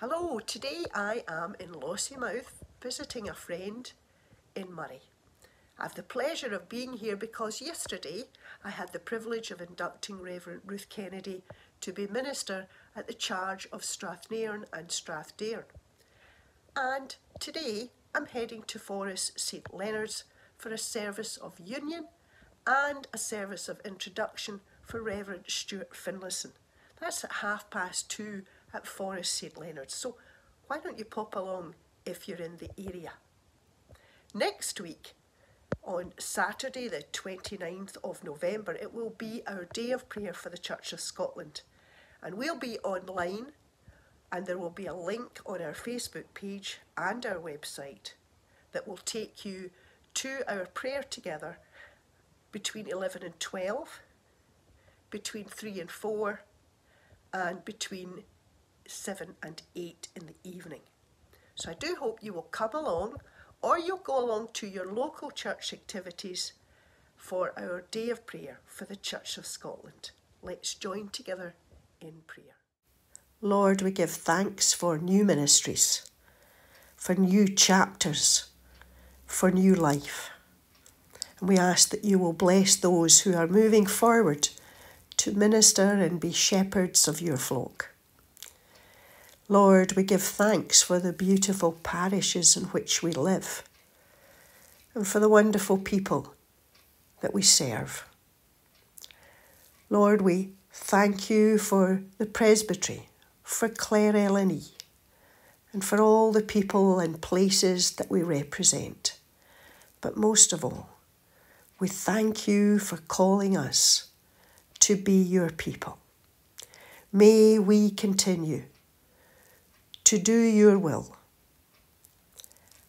Hello, today I am in Lossiemouth visiting a friend in Moray. I have the pleasure of being here because yesterday I had the privilege of inducting Reverend Ruth Kennedy to be minister at the charge of Strathnairn and Strathdairn. And today I'm heading to Forres St Leonard's for a service of union and a service of introduction for Reverend Stuart Finlayson. That's at 2:30 at Forres St Leonard's, so why don't you pop along if you're in the area. Next week, on Saturday the 29th of November, it will be our day of prayer for the Church of Scotland, and we'll be online, and there will be a link on our Facebook page and our website that will take you to our prayer together between 11 and 12, between 3 and 4, and between 7 and 8 in the evening. So I do hope you will come along, or you'll go along to your local church activities for our day of prayer for the Church of Scotland. Let's join together in prayer. Lord, we give thanks for new ministries, for new chapters, for new life. And we ask that you will bless those who are moving forward to minister and be shepherds of your flock. Lord, we give thanks for the beautiful parishes in which we live and for the wonderful people that we serve. Lord, we thank you for the presbytery, for Clare LNE, and for all the people and places that we represent. But most of all, we thank you for calling us to be your people. May we continue to do your will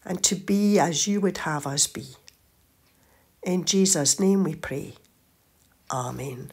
and to be as you would have us be. In Jesus' name we pray. Amen.